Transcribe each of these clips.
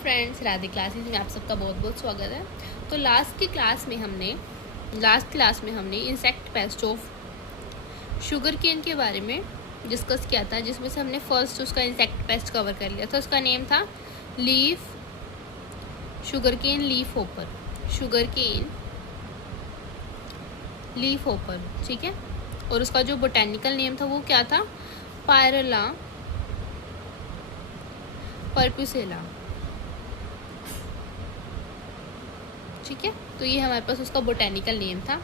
Friends, Radhe classes में आप सबका बहुत बहुत स्वागत है। तो लास्ट क्लास में हमने insect pest of sugar cane के बारे में डिस्कस किया था, जिसमें से हमने फर्स्ट उसका इंसेक्ट पेस्ट कवर कर लिया था। उसका नेम था शुगर केन लीफ होपर, ठीक है। और उसका जो बोटेनिकल नेम था वो क्या था? पायरेला परपुसेला, ठीक है। तो ये हमारे पास उसका बोटेनिकल नेम था।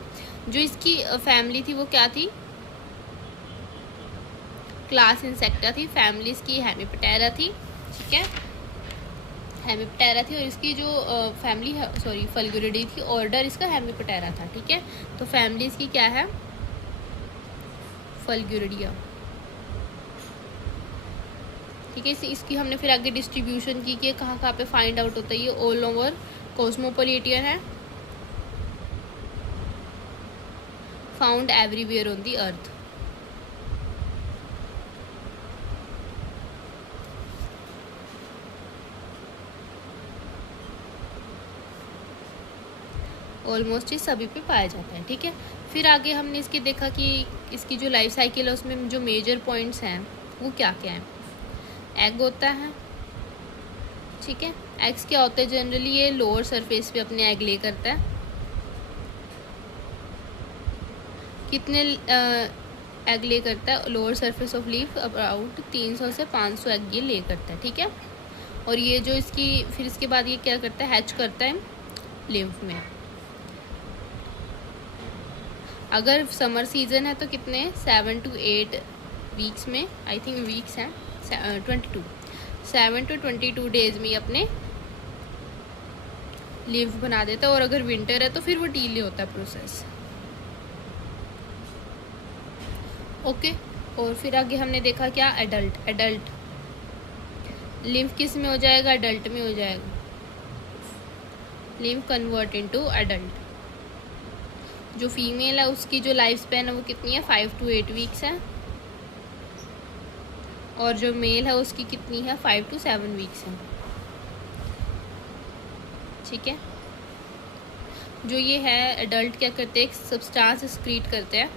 जो इसकी फैमिली थी वो क्या थी? क्लास इंसेक्टा थी। फैमिली इसकी हेमिप्टेरा थी, ठीक है, हेमिप्टेरा थी। और इसकी जो फैमिली फल्गुरिडी थी, ऑर्डर इसका हेमिप्टेरा था, ठीक है। तो फैमिली इसकी क्या है? फल्गुरिडिया, ठीक है। इसकी हमने फिर आगे डिस्ट्रीब्यूशन की कि कहाँ कहाँ पे फाइंड आउट होता है। ये ऑल ओवर कॉस्मोपोलिटियन है, found everywhere on the earth. Almost ये सभी पे पाया जाता है, ठीक है। फिर आगे हमने इसकी देखा कि इसकी जो लाइफ साइकिल है उसमें जो मेजर पॉइंट्स हैं वो क्या क्या हैं। एग होता है, ठीक है। एग्स क्या होते हैं? जनरली ये लोअर सरफेस पे अपने एग ले करता है। कितने एग ले करता है? Lower surface of leaf about 300 से 500 एग ये ले करता है, ठीक है। और ये जो फिर इसके बाद ये क्या करता है? हैच करता है लिम्फ में। अगर समर सीजन है तो कितने 7 to 8 वीक्स में, आई थिंक वीक्स हैं 22, 7 to 22 डेज में ये अपने लिम्फ बना देता है। और अगर विंटर है तो फिर वो डीले होता है प्रोसेस, ओके। और फिर आगे हमने देखा क्या? एडल्ट लिम्फ किस में हो जाएगा? एडल्ट में हो जाएगा। Lymph convert into adult. जो फीमेल है उसकी जो लाइफ स्पैन है वो कितनी है? 5 to 8 वीक्स है। और जो मेल है उसकी कितनी है? 5 to 7 वीक्स है, ठीक है। जो ये है एडल्ट क्या करते हैं? एक सब्सटेंस एक्सक्रीट करते हैं,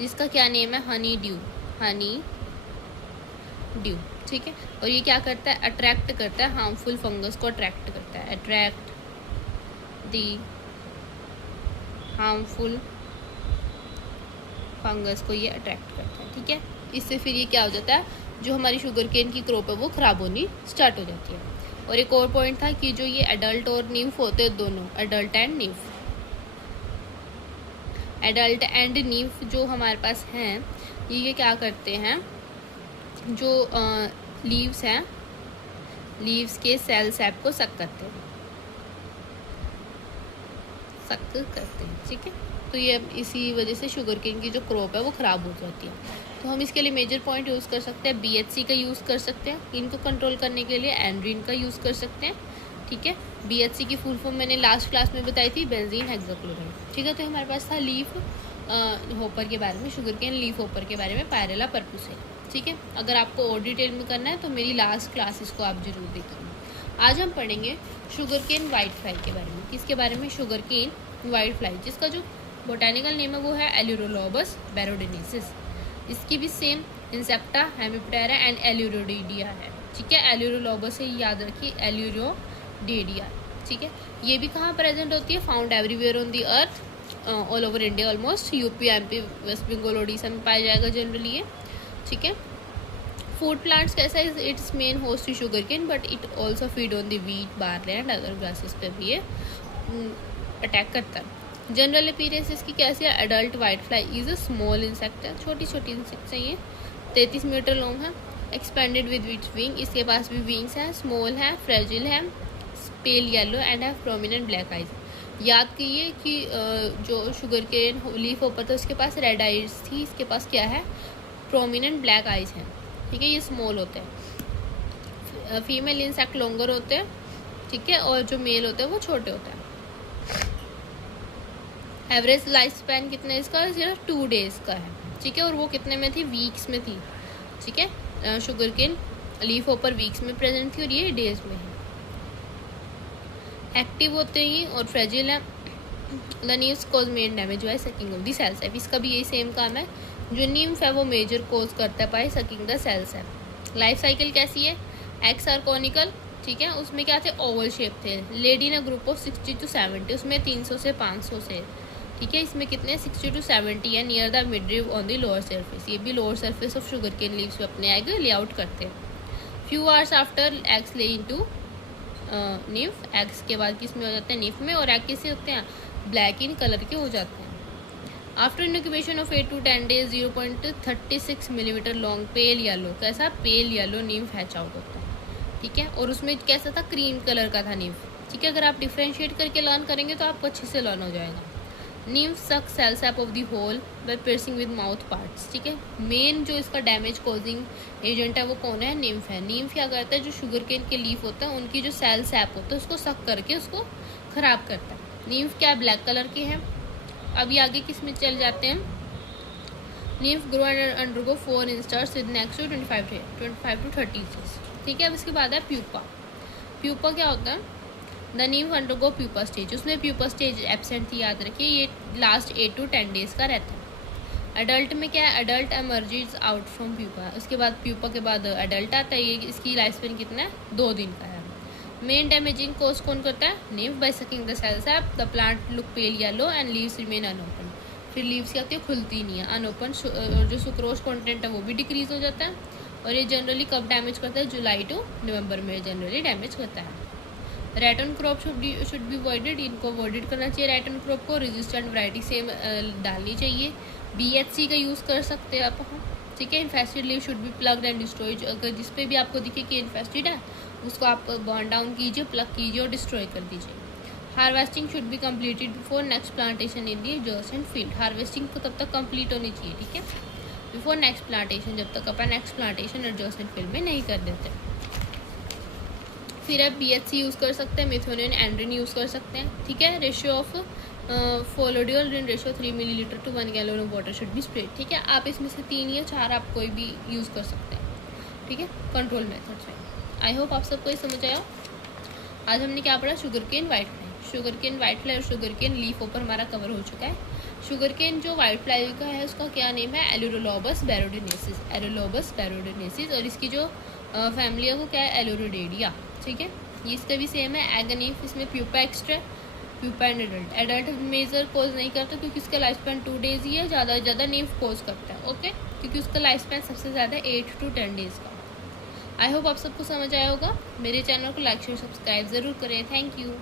जिसका क्या नेम है? हनी ड्यू, ठीक है। और ये क्या करता है? अट्रैक्ट करता है हार्मफुल फंगस को, अट्रैक्ट करता है। अट्रैक्ट दी हार्मफुल फंगस को ये अट्रैक्ट करता है, ठीक है। इससे फिर ये क्या हो जाता है? जो हमारी शुगर केन की क्रॉप है वो ख़राब होनी स्टार्ट हो जाती है। और एक और पॉइंट था कि जो ये एडल्ट और नीम्फ होते हैं, दोनों एडल्ट एंड नीम्फ जो हमारे पास हैं, ये क्या करते हैं? जो लीव्स हैं, लीव्स के सेल सैप को सक करते हैं, ठीक है। तो ये इसी वजह से शुगर केन की जो क्रॉप है वो ख़राब हो जाती है। तो हम इसके लिए मेजर पॉइंट यूज़ कर सकते हैं। BHC का यूज़ कर सकते हैं इनको कंट्रोल करने के लिए। एंड्रीन का यूज़ कर सकते हैं, ठीक है। BHC की फुल फॉर्म मैंने लास्ट क्लास में बताई थी, बेंजीन हेक्साक्लोराइड, ठीक है। तो हमारे पास था लीफ होपर के बारे में, शुगर केन लीफ होपर के बारे में, पायरेला परपुसेला, ठीक है। अगर आपको और डिटेल में करना है तो मेरी लास्ट क्लासेस को आप जरूर देखिए। आज हम पढ़ेंगे शुगर केन वाइट फ्लाई के बारे में। किसके बारे में? शुगर केन वाइट फ्लाई, जिसका जो बोटेनिकल नेम है वो है एल्यूरोलोबस बैरोडिनेसिस। इसकी भी सेम इंसेप्टा, हेमिप्टेरा एंड एल्यूरोडेडिया है, ठीक है। एल्यूरोलोबस से याद रखिए, एल्यूरोडेडिया, ठीक है। ये भी कहाँ प्रेजेंट होती है? Found everywhere on the earth, all over India almost. UP, MP, West Bengal, Odisha में पाया जाएगा जनरली ये, ठीक है। फूड प्लांट्स कैसा है? It's main host to sugar cane, but it also feed on the wheat, barley and other grasses पे भी ये अटैक करता है। जनरल अपीयरेंस इसकी कैसी है? Adult white fly is a small insect है, छोटी इंसेक्ट है ये। 33 मीटर लॉन्ग है, एक्सपेंडेड विद विंग, इसके पास भी विंग्स हैं, स्मॉल है, फ्रेजिल है, पेल yellow and have prominent black eyes. याद कीजिए कि जो शुगर केन लीफ होपर था उसके पास रेड आइज थी, इसके पास क्या है? प्रोमिनेंट ब्लैक आइज हैं, ठीक है। ये स्मॉल होते हैं। फीमेल इंसेक्ट लॉन्गर होते हैं, ठीक है। और जो मेल होते हैं वो छोटे होते हैं। एवरेज लाइफ स्पैन कितने इसका? सिर्फ 2 डेज का है, ठीक है। और वो कितने में थी? वीक्स में थी, ठीक है। Sugar cane leaf hopper weeks में प्रेजेंट थी और ये डेज में है। एक्टिव होते ही और फ्रेजिल है। The nymphs cause main damage by sucking of the cells है। इसका भी यही सेम काम है, जो नीम्फ है वो मेजर कॉज करता है बाय सकिंग द सेल्स है। लाइफ साइकिल कैसी है? एक्स आर कॉनिकल, ठीक है, उसमें क्या थे, ओवल शेप थे। Laid in a group of 60 to 70, उसमें 300 से 500 से, ठीक है। इसमें कितने 60 to 70 है near the midrib on the lower surface. ये भी lower surface of sugar cane leaves पे अपने एग ले आउट करते हैं। Few hours after eggs lay into nymph, eggs के बाद किस में हो जाते हैं, नीफ में। और एग किससे होते हैं, ब्लैक इन कलर के हो जाते हैं। After incubation of 8 to 10 days 0.36 millimetre long pale yellow, कैसा पेल येलो नीम्फ हैच आउट होता है, ठीक है। और उसमें कैसा था, क्रीम कलर का था नीम्फ, ठीक है। अगर आप डिफ्रेंशिएट करके लर्न करेंगे तो आपको अच्छे से लर्न हो जाएगा। Nymph suck cell sap of the whole by piercing with mouth parts, ठीक है। मेन जो इसका डैमेज कॉजिंग एजेंट है वो कौन है, नीम्फ है। नीम्फ क्या करता है, जो शुगर केन के लीफ होता है उनकी जो सेल सैप होता है उसको सक करके उसको ख़राब करता है। नीम्फ क्या ब्लैक कलर की है। अभी आगे किस में चल जाते हैं, nymph grow and undergo 4 instars with next to 25 to 30 days, ठीक है। अब इसके बाद है प्यूपा। प्यूपा क्या होता है, द नीम्फ अंडरगो प्यूपा स्टेज, उसमें प्यूपा स्टेज एब्सेंट थी, याद रखिए। ये लास्ट 8 to 10 डेज का रहता है। अडल्ट में क्या है, अडल्ट एमर्जेज आउट फ्रॉम प्यूपा, उसके बाद प्यूपा के बाद अडल्ट आता है। ये इसकी लाइफ स्पेन कितना है, 2 दिन का है। मेन डैमेजिंग कोज कौन करता है, nymph by sucking the cell sap. The plant look pale yellow and leaves remain unopen, फिर लीव्स क्या होती है, खुलती नहीं है, अनओपन। जो सुक्रोज कंटेंट है वो भी डिक्रीज हो जाता है। और ये जनरली कब डैमेज करता है, जुलाई टू नवंबर में जनरली डैमेज करता है। Rattan crop should be avoided, इनको अवॉइडेड करना चाहिए। रैटन क्रॉप को रेजिस्टेंट वैरायटी से डालनी चाहिए। BHC का यूज़ कर सकते हैं आप, ठीक है। Infested leave should be plucked and destroyed, अगर जिस पे भी आपको दिखे कि इन्फेस्टेड है उसको आप बर्न डाउन कीजिए, प्लग कीजिए और डिस्ट्रॉय कर दीजिए। Harvesting should be completed before next plantation in the adjacent field, harvesting को तब तक कंप्लीट होनी चाहिए, ठीक है, बिफोर नेक्स्ट प्लांटेशन, जब तक अपन नेक्स्ट प्लांटेशन एडजेसेंट फील्ड में नहीं कर देते। फिर आप BHC यूज़ कर सकते हैं, मिथोनिन एंड्रिन यूज़ कर सकते हैं, ठीक है। Ratio of Folidol ratio 3 millilitre to 1 gallon of water should be spread, ठीक है। आप इसमें से 3 या 4 आप कोई भी यूज़ कर सकते हैं, ठीक है, कंट्रोल मेथड से। आई होप आप सबको ये समझ आया। आज हमने क्या पढ़ा, sugar cane white fly. Sugar cane white fly और शुगर केन लीफ ऊपर हमारा कवर हो चुका है। शुगर केन जो वाइट फ्लाई का है उसका क्या नेम है, एलुरोलोबस बैरोडिनेसिस, एलुरोलोबस बैरोडिनेसिस। और इसकी जो फैमिली है वो क्या है, एलुरोडेडिया, ठीक है। ये इसका भी सेम है, एगनीफ, इसमें pupa extra, pupa and adult. Adult major cause नहीं करता क्योंकि उसका लाइफ स्पैन 2 डेज ही है, ज़्यादा से ज़्यादा नीफ कोज करता है, ओके, क्योंकि उसका लाइफ स्पैन सबसे ज़्यादा 8 to 10 डेज का। आई होप आप सबको समझ आया होगा। मेरे चैनल को लाइक शेयर सब्सक्राइब ज़रूर करें। Thank you.